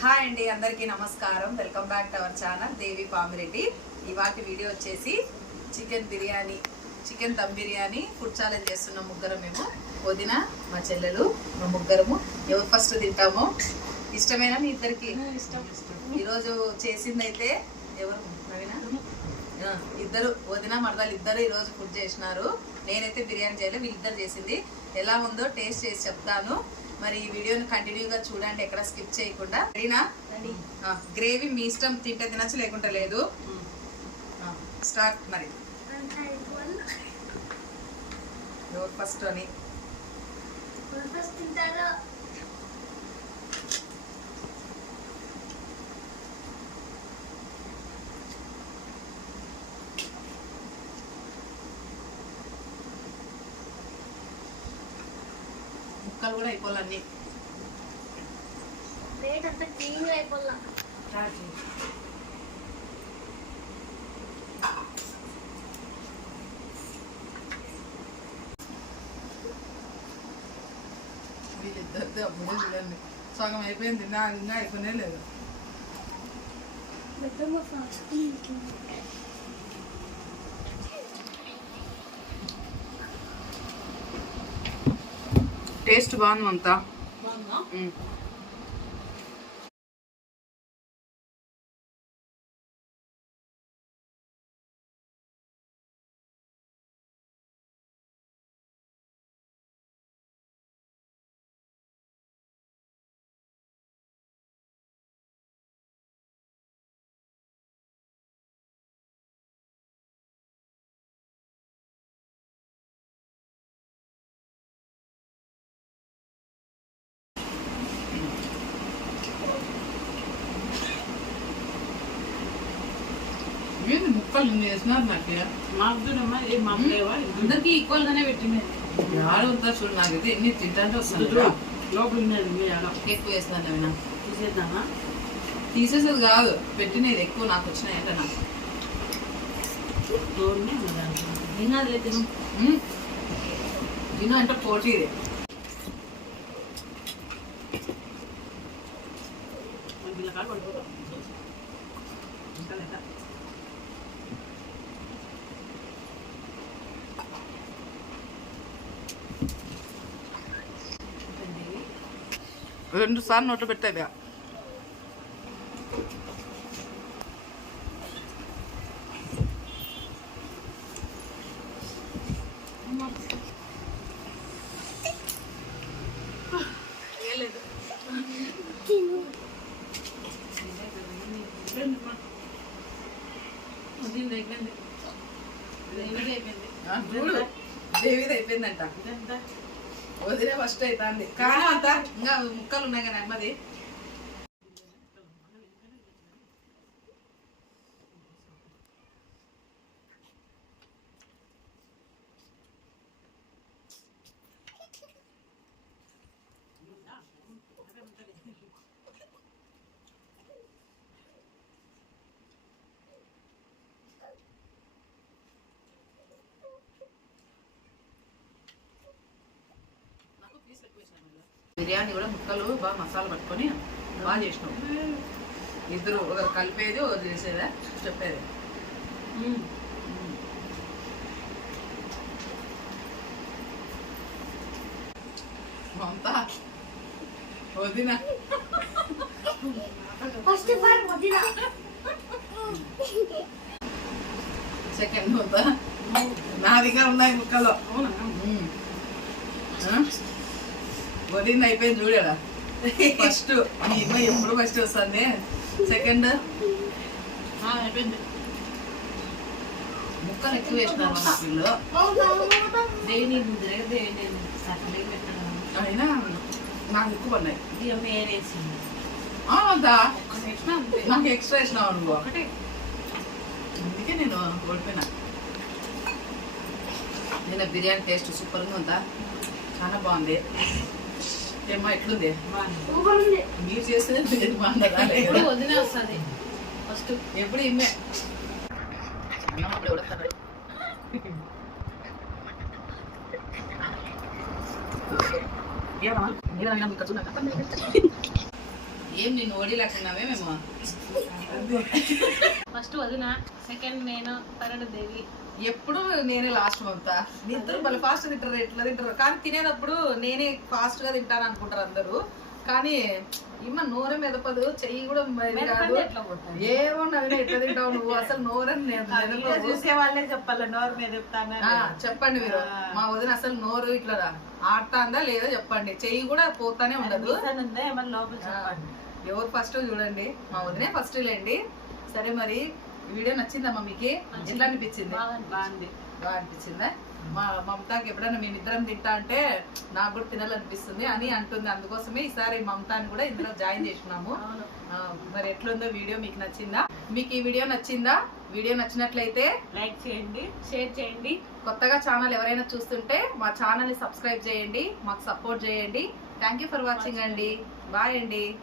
Hi అండి అందరికీ నమస్కారం. Welcome back to our channel Devi Pamireddy. ఇవాటి వీడియో వచ్చేసి chicken biryani chicken dum biryani. Food challenge చేస్తున్నాం ముగ్గురం మేము. వదిన మా చెల్లెలు మా ముగ్గురము. ఎవరు ఫస్ట్ తింటామో? ఇష్టమేనా మీ ఇద్దరికి? ఈరోజు చేసిందైతే ఎవరు? నవీనా ఇద్దరు వదిన మరదలు ఇద్దరు ఈరోజు ఫుడ్ చేసినారు. నేనైతే బిర్యానీ చేయలేదు వీళ్ళిద్దరు చేసింది. ఎలా ఉందో టేస్ట్ చేసి చెప్తాను. మరి ఈ వీడియోని కంటిన్యూగా చూడండి ఎక్కడ స్కిప్ చేయకుండా. రెడీనా గ్రేవీ మీ ఇష్టం తింటే తినచ్చు లేకుంటే లేదు. స్టార్ట్ మరి. ఫస్ట్ అని. ముక్కలు కూడా అయిపోవాలి అన్ని. ప్లేట్ అంతా అయిపోలా వీళ్ళిద్దరితో అప్పుడే చూడండి. సగం అయిపోయింది నా ఇంకా అయిపోయినే లేదు. టేస్ట్ బాగుంది? అంతా ఏంది ముక్కలు ఇన్ని వేసినారు నాకు? అందరికి ఈక్వల్ గానే పెట్టింది. ఆడుతా చూడు నాకైతే ఎన్ని తింటాంటే వస్తుంది లోపల ఆడ. ఎక్కువ నవీనా తీసేద్దామా? తీసేసేది కాదు పెట్టినది ఎక్కువ నాకు వచ్చినాయి అంటే నాకు. అది తిను అంటే పోటీ ఇది. ఇంకా లేక రెండు సార్లు నోట్లో పెట్టాలి దీని అయిపోయింది అయిపోయిందంట. వదిలే ఫస్ట్ అవుతుంది కానీ అంత ఇంకా ముక్కలు ఉన్నాయి కదా నెమ్మది. బిర్యానీ కూడా ముక్కలు బాగా మసాలా పట్టుకొని బాగా చేసినాం. ఇద్దరు ఒకరు కలిపేది ఒకరు చేసేదా? చెప్పేది. ఉమ్. అంతా వదిన. ఫస్ట్ ఫార్ వదిన. సెకండ్ వద్దా? నా దగ్గర ఉన్నాయి ముక్కలు. అవునా? వదిన అయిపోయింది చూడడా ఫస్ట్ మీ అమ్మ ఎప్పుడు ఫస్ట్ వస్తుంది? సెకండ్ అయిపోయింది. ముక్కలు ఎక్కువ వేసినారు నా పిల్లలు దేని అయినా నాకు ఎక్కువ అంతే. నాకు ఎక్స్ట్రా వేసినావు నువ్వు ఒకటే. అందుకే నేను ఓడిపోయినా నేను బిర్యానీ టేస్ట్ సూపర్గా ఉందా? చాలా బాగుంది. ఏమ్మా ఎట్లుంది? మీరు చేసేది ఎప్పుడు వదిలే వస్తుంది. ఫస్ట్. ఎప్పుడు ఇమ్మే అన్నం అప్పుడు. ఏం నిన్ను ఓడిలేకున్నావే మేము? ఫస్ట్ వదిన సెకండ్ నేను థర్డ్ దేవి. ఎప్పుడు నేనే లాస్ట్ మమత. ఇద్దరు మళ్ళీ ఫాస్ట్ తింటారు ఎట్లా తింటారు? కానీ తినేటప్పుడు నేనే ఫాస్ట్గా తింటాను అనుకుంటారు అందరూ. కానీ ఇమ్మ నోరే మెదపదు చెయ్యి కూడా కాదు. ఎట్లా తింటావు నువ్వు? అసలు నోరని. చూసే వాళ్ళే చెప్పాలి నోరు మీద చెప్తాను ఆ, చెప్పండి మీరు. మా వదిన అసలు నోరు ఇట్లా ఆడుతాందా లేదా చెప్పండి. చెయ్యి కూడా పోతానే ఉండదు. ఉందా? ఏమన్నా లోపల చెప్పండి. ఎవరు ఫస్ట్ చూడండి. మా వదినే ఫస్ట్ లేండి. సరే మరి వీడియో నచ్చిందమ్మా మీకు ఎట్లా అనిపించింది? బాగుంది. బాగా అనిపించిందా మా మమతాకి ఎప్పుడైనా మేమిద్దరం తింటా అంటే నాకు కూడా తినాలనిపిస్తుంది అని అంటుంది. అందుకోసమే ఈసారి మమతాని కూడా ఇందులో జాయిన్ చేసినాము. ఆ, మరి ఎట్లుందో వీడియో మీకు నచ్చిందా? మీకు ఈ వీడియో నచ్చిందా? వీడియో నచ్చినట్లయితే లైక్ చేయండి షేర్ చేయండి. కొత్తగా ఛానల్ ఎవరైనా చూస్తుంటే మా ఛానల్ని సబ్స్క్రైబ్ చేయండి మాకు సపోర్ట్ చేయండి. థ్యాంక్ యూ ఫర్ వాచింగ్ అండి. బాయ్ అండి.